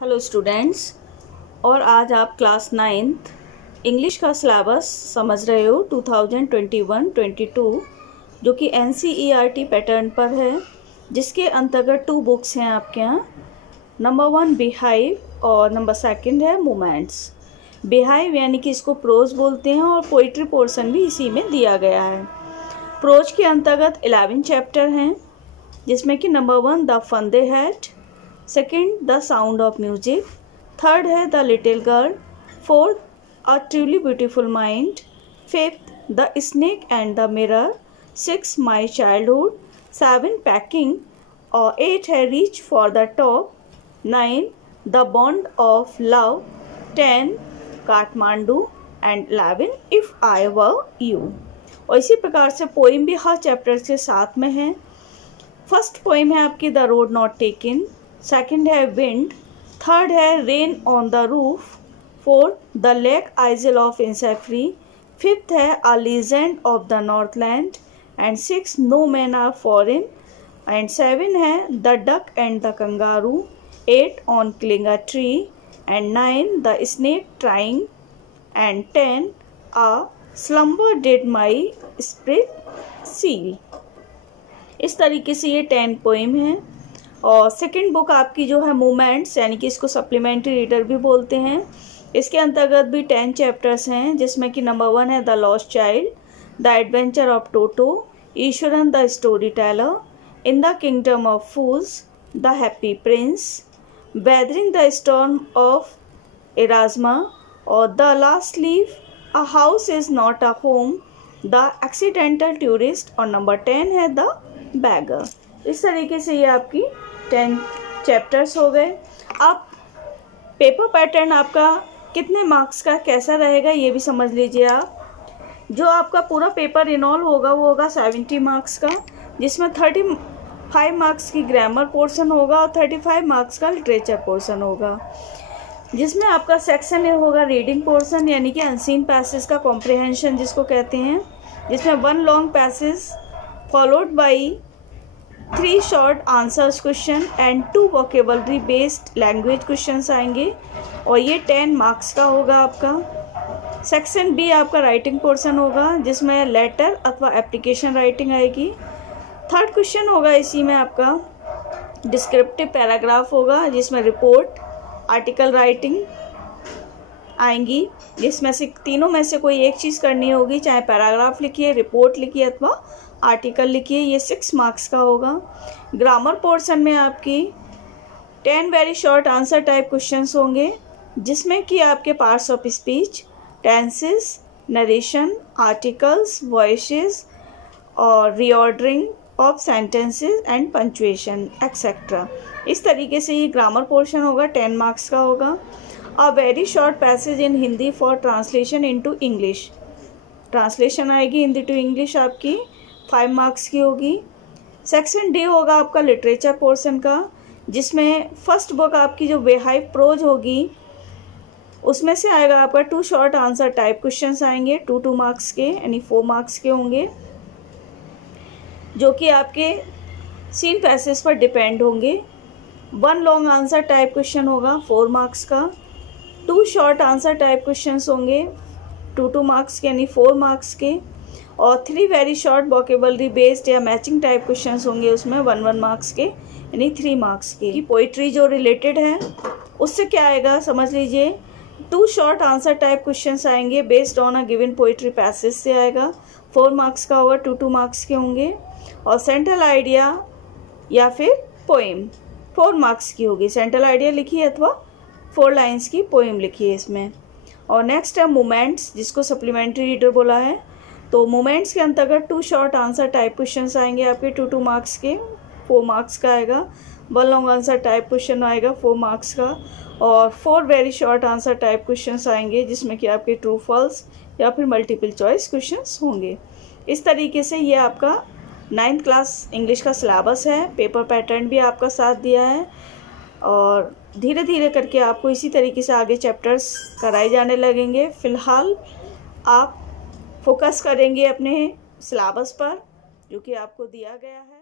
Hello students, और आज आप क्लास 9th इंग्लिश का सिलेबस समझ रहे हो 2021-22 जो कि NCERT पैटर्न पर है, जिसके अंतर्गत 2 बुक्स हैं आपके यहाँ। नंबर 1 बिहाइव और नंबर 2 है मोमेंट्स। बिहाइव यानी कि इसको प्रोज बोलते हैं और पोइट्री पोर्शन भी इसी में दिया गया है। प्रोज के अंतर्गत 11 चैप्टर हैं, जिसमें कि number 1 the fun they had, second the sound of music, third है the little girl, fourth a truly beautiful mind, fifth the snake and the mirror, 6 my childhood, 7 packing और 8 है reach for the top, 9 the bond of love, 10 Kathmandu and 11 if I were you. और इसी प्रकार से poem भी हर chapter के साथ में है। फर्स्ट पोइम है आपकी the road not taken, second है विंड, थर्ड है rain on the roof, fourth the lake isle of Innisfree, fifth है a legend of the northland and 6 no man are foreign and 7 है the duck and the kangaroo, 8 on killing a tree and 9 the snake trying and 10 a slumber did my spirit seal. इस तरीके से ये 10 poem है। और second book आपकी जो है मोमेंट्स, यानी कि इसको सप्लीमेंट्री रीडर भी बोलते हैं। इसके अंतर्गत भी 10 चैप्टर्स हैं, जिसमें कि नंबर 1 है the lost child, the adventure of Toto, Iswaran the storyteller, in the kingdom of fools, the happy prince, weathering the storm of Ersama और the last leaf, a house is not a home, the accidental tourist और number 10 है the bagger. इस तरीके से ये आपकी 10 chapters हो गए। अब पेपर पैटर्न आपका कितने मार्क्स का कैसा रहेगा ये भी समझ लीजिए आप। जो आपका पूरा पेपर इनऑल होगा वो होगा 70 मार्क्स का, जिसमें 35 मार्क्स की ग्रामर पोर्शन होगा और 35 मार्क्स का लिटरेचर पोर्शन होगा। जिसमें आपका सेक्शन ए होगा रीडिंग पोर्शन, यानी कि अनसीन पैसेज का कॉम्प्रिहेंशन जिसको कहते हैं, जिसमें 1 long passage followed by 3 short answers question and 2 vocabulary based language questions आएंगे और ये 10 मार्क्स का होगा आपका। सेक्शन बी आपका राइटिंग पोर्शन होगा, जिसमें लेटर अथवा एप्लीकेशन राइटिंग आएगी। थर्ड क्वेश्चन होगा इसी में आपका डिस्क्रिप्टिव पैराग्राफ होगा, जिसमें रिपोर्ट आर्टिकल राइटिंग आएंगी, जिसमें से तीनों में से कोई एक चीज़ करनी होगी, चाहे पैराग्राफ लिखिए, रिपोर्ट लिखिए अथवा आर्टिकल लिखिए। ये 6 मार्क्स का होगा। ग्रामर पोर्शन में आपकी 10 very short answer type questions होंगे, जिसमें कि आपके parts of speech, tenses, narration, articles, voices और reordering of sentences and punctuation etcetera. इस तरीके से ये ग्रामर पोर्शन होगा, 10 मार्क्स का होगा। A very short passage in Hindi for translation into English, translation आएगी हिंदी टू इंग्लिश आपकी 5 मार्क्स की होगी। सेक्शन डी होगा आपका लिटरेचर पोर्शन का, जिसमें फर्स्ट बुक आपकी जो बिहाइव प्रोज होगी उसमें से आएगा आपका 2 शॉर्ट आंसर टाइप क्वेश्चंस आएंगे 2 मार्क्स के, यानी 4 मार्क्स के होंगे, जो कि आपके सीन पैसेज पर डिपेंड होंगे। 1 लॉन्ग आंसर टाइप क्वेश्चन होगा 4 मार्क्स का, 2 शॉर्ट आंसर टाइप क्वेश्चंस होंगे 2 मार्क्स के, यानी 4 मार्क्स के, और 3 वेरी शॉर्ट वोकेबलरी बेस्ड या मैचिंग टाइप क्वेश्चंस होंगे उसमें 1 मार्क्स के, यानी 3 मार्क्स के। पोइट्री जो रिलेटेड है उससे क्या आएगा समझ लीजिए, 2 शॉर्ट आंसर टाइप क्वेश्चंस आएंगे based on a given poetry passage से आएगा, 4 मार्क्स का होगा, 2 मार्क्स के होंगे। और सेंट्रल आइडिया या फिर पोइम 4 मार्क्स की होगी, सेंट्रल आइडिया लिखिए अथवा 4 लाइन्स की पोइम लिखिए इसमें। और नेक्स्ट है मोमेंट्स, जिसको सप्लीमेंट्री रीडर बोला है। तो मोमेंट्स के अंतर्गत 2 शॉर्ट आंसर टाइप क्वेश्चंस आएंगे आपके 2 मार्क्स के, 4 मार्क्स का आएगा। 1 लॉन्ग आंसर टाइप क्वेश्चन आएगा 4 मार्क्स का, और 4 very short answer type questions आएंगे, जिसमें कि आपके ट्रू फॉल्स या फिर मल्टीपल चॉइस क्वेश्चंस होंगे। इस तरीके से ये आपका 9th क्लास इंग्लिश का सिलेबस है। पेपर पैटर्न भी आपका साथ दिया है, और धीरे धीरे करके आपको इसी तरीके से आगे चैप्टर्स कराए जाने लगेंगे। फ़िलहाल आप फोकस करेंगे अपने सिलेबस पर, जो कि आपको दिया गया है।